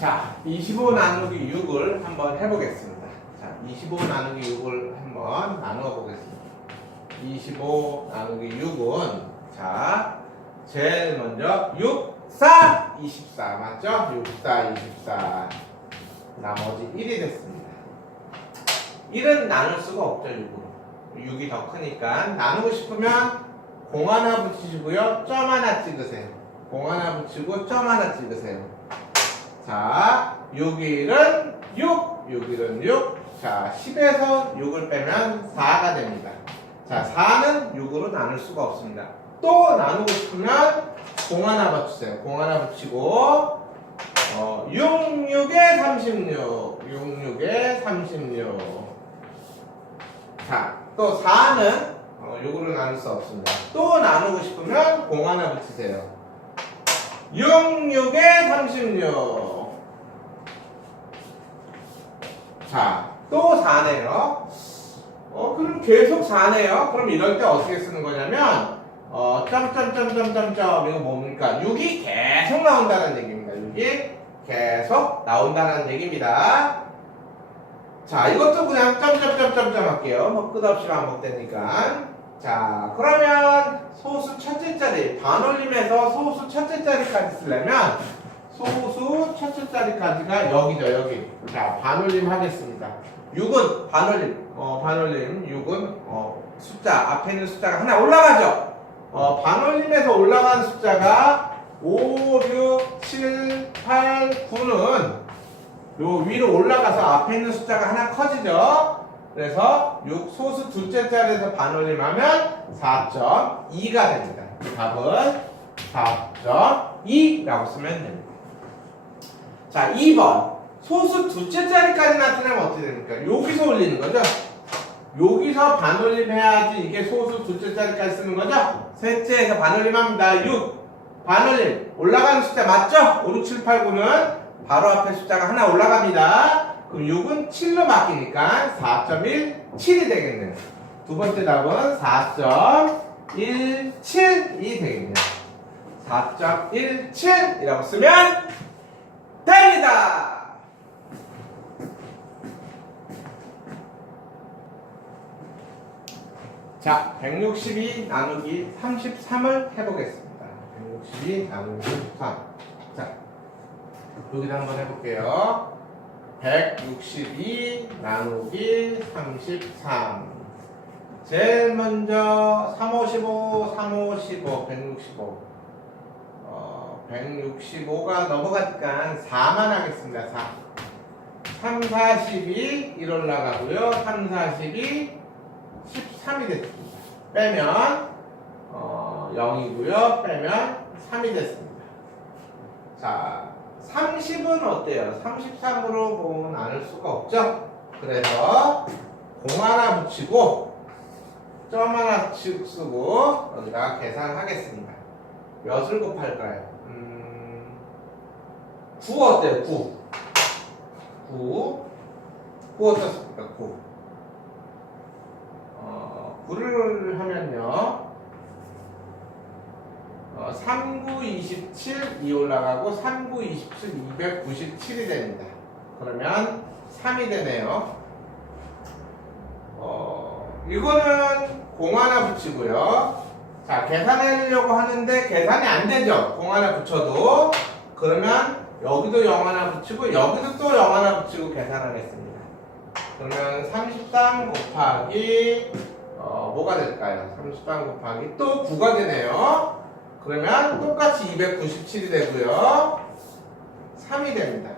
자, 25 나누기 6을 한번 해보겠습니다. 자, 25 나누기 6을 한번 나누어 보겠습니다. 25 나누기 6은 자, 제일 먼저 6, 4, 24 맞죠? 6, 4, 24 나머지 1이 됐습니다. 1은 나눌 수가 없죠, 6으로. 6이 더 크니까 나누고 싶으면 공 하나 붙이시고요. 점 하나 찍으세요. 공 하나 붙이고 점 하나 찍으세요. 자, 6일은 6, 6일은 6. 자, 10에서 6을 빼면 4가 됩니다. 자, 4는 6으로 나눌 수가 없습니다. 또 나누고 싶으면 공 하나 붙이세요. 공 하나 붙이고 어, 6, 6에 36, 6, 6에 36. 자, 또 4는 어, 6으로 나눌 수 없습니다. 또 나누고 싶으면 공 하나 붙이세요. 6, 6에 36. 자, 또 4네요. 어, 그럼 계속 4네요. 그럼 이럴 때 어떻게 쓰는 거냐면, 어, 점점점점점점, 이거 뭡니까? 6이 계속 나온다는 얘기입니다. 6이 계속 나온다는 얘기입니다. 자, 이것도 그냥 점점점점점 할게요. 뭐 끝없이 반복되니까. 자, 그러면 소수 첫째 자리, 반올림에서 소수 첫째 자리까지 쓰려면 소수 첫째 자리까지가 여기죠, 여기. 자, 반올림 하겠습니다. 6은 반올림, 어, 반올림, 6은 어, 숫자, 앞에 있는 숫자가 하나 올라가죠. 어, 반올림에서 올라가는 숫자가 5, 6, 7, 8, 9는 요 위로 올라가서 앞에 있는 숫자가 하나 커지죠. 그래서 6 소수 둘째 자리에서 반올림하면 4.2가 됩니다. 답은 4.2라고 쓰면 됩니다. 자, 2번. 소수 둘째 자리까지 나타나면 어떻게 됩니까? 여기서 올리는 거죠? 여기서 반올림 해야지 이게 소수 둘째 자리까지 쓰는 거죠? 셋째에서 반올림 합니다. 6. 반올림. 올라가는 숫자 맞죠? 5, 6, 7, 8, 9는 바로 앞에 숫자가 하나 올라갑니다. 그럼 6은 7로 바뀌니까 4.17이 되겠네요. 두 번째 답은 4.17이 되겠네요. 4.17이라고 쓰면 됩니다. 자, 162 나누기 33을 해보겠습니다. 162 나누기 33. 자, 여기다 한번 해볼게요. 162 나누기 33. 제일 먼저 355, 355, 165. 어, 165가 넘어가니까 4만 하겠습니다. 4. 3, 40이 1 올라가고요. 3, 40이 13이 됐습니다. 빼면 어, 0이고요. 빼면 3이 됐습니다. 자, 30은 어때요? 33으로 보면 나눌 수가 없죠? 그래서 공 하나 붙이고 점 하나 씩 쓰고 여기다 계산하겠습니다. 몇을 곱할까요? 음, 9 어때요? 9. 9. 9 어떻습니까? 9. 어, 9를 하면요. 어, 3, 9, 27, 2 올라가고 3, 9, 27, 297이 됩니다. 그러면 3이 되네요. 어, 이거는 공 하나 붙이고요. 자, 계산하려고 하는데 계산이 안 되죠. 공 하나 붙여도. 그러면 여기도 0 하나 붙이고 여기도 또 0 하나 붙이고 계산하겠습니다. 그러면 33 곱하기 어, 뭐가 될까요? 33 곱하기 또 9가 되네요. 그러면 똑같이 297이 되고요. 3이 됩니다.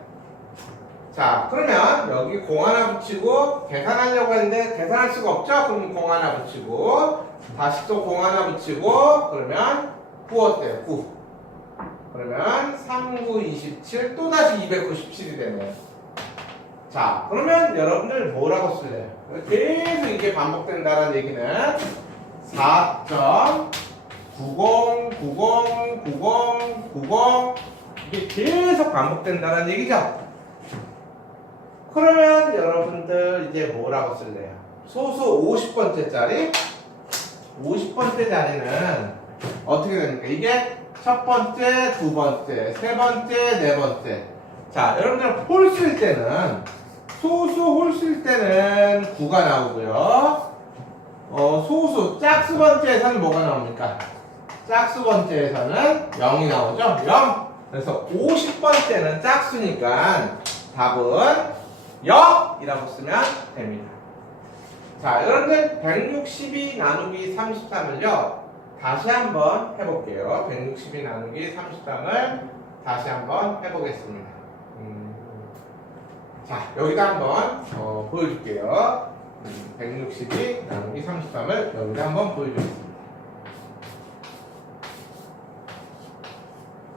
자, 그러면 여기 공 하나 붙이고 계산하려고 했는데 계산할 수가 없죠? 그럼 공 하나 붙이고 다시 또 공 하나 붙이고 그러면 9 어때요? 9. 그러면 3, 9, 27 또다시 297이 되네요. 자, 그러면 여러분들 뭐라고 쓸래요? 계속 이게 반복된다는 얘기는 4.90909090 이게 계속 반복된다는 얘기죠? 그러면 여러분들 이제 뭐라고 쓸래요? 소수 50번째 자리 50번째 자리는 어떻게 됩니까? 이게 첫 번째, 두 번째, 세 번째, 네 번째 자, 여러분들 홀 쓸 때는 소수 홀 쓸 때는 9가 나오고요. 어, 소수 짝수 번째에서는 뭐가 나옵니까? 짝수 번째에서는 0이 나오죠? 0. 그래서 50번째는 짝수니까 답은 0이라고 쓰면 됩니다. 자, 여러분들 162 나누기 33을요. 다시 한번 해볼게요. 162 나누기 33을 다시 한번 해보겠습니다. 음, 자, 여기다 한번 어, 보여줄게요. 음, 162 나누기 33을 여기다 한번 보여주겠습니다.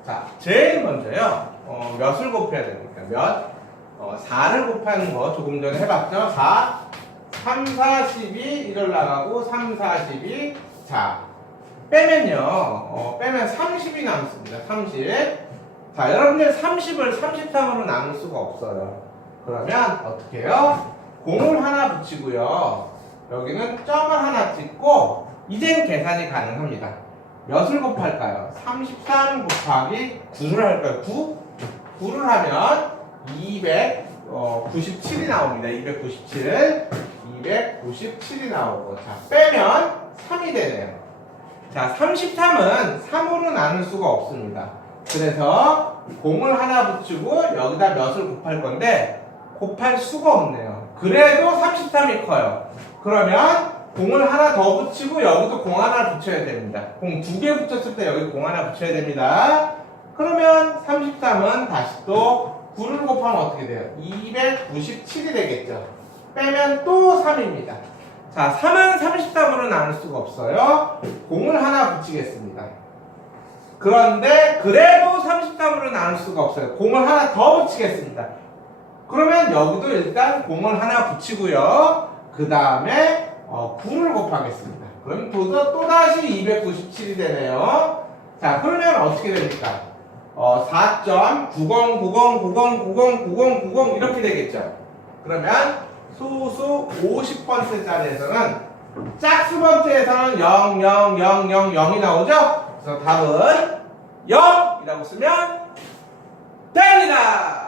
자, 제일 먼저요. 어, 몇을 곱해야 됩니까? 몇? 어, 4를 곱하는 거 조금 전에 해봤죠? 4, 3, 4, 12, 1을 나가고 3, 4, 12. 자, 빼면요. 어, 빼면 30이 남습니다. 30. 자, 여러분들 30을 33으로 나눌 수가 없어요. 그러면 어떻게 해요? 공을 하나 붙이고요. 여기는 점을 하나 찍고 이젠 계산이 가능합니다. 몇을 곱할까요? 33 곱하기 9를 할까요? 9? 9를 하면 297이 나옵니다. 297. 297이 나오고 자 빼면 3이 되네요. 자 33은 3으로 나눌 수가 없습니다. 그래서 공을 하나 붙이고 여기다 몇을 곱할 건데 곱할 수가 없네요. 그래도 33이 커요. 그러면 공을 하나 더 붙이고 여기도 공 하나 붙여야 됩니다. 공 두 개 붙였을 때 여기 공 하나 붙여야 됩니다. 그러면 33은 다시 또 9를 곱하면 어떻게 돼요? 297이 되겠죠. 빼면 또 3입니다. 자, 3은 33으로 나눌 수가 없어요. 공을 하나 붙이겠습니다. 그런데 그래도 33으로 나눌 수가 없어요. 공을 하나 더 붙이겠습니다. 그러면 여기도 일단 공을 하나 붙이고요. 그 다음에 어, 9를 곱하겠습니다. 그럼 또, 또다시 297이 되네요. 자, 그러면 어떻게 됩니까? 어, 4.909090909090 이렇게 되겠죠. 그러면 소수 50번째 자리에서는 짝수 번째에서는 0, 0, 0, 0, 0이 나오죠? 그래서 답은 0이라고 쓰면 됩니다.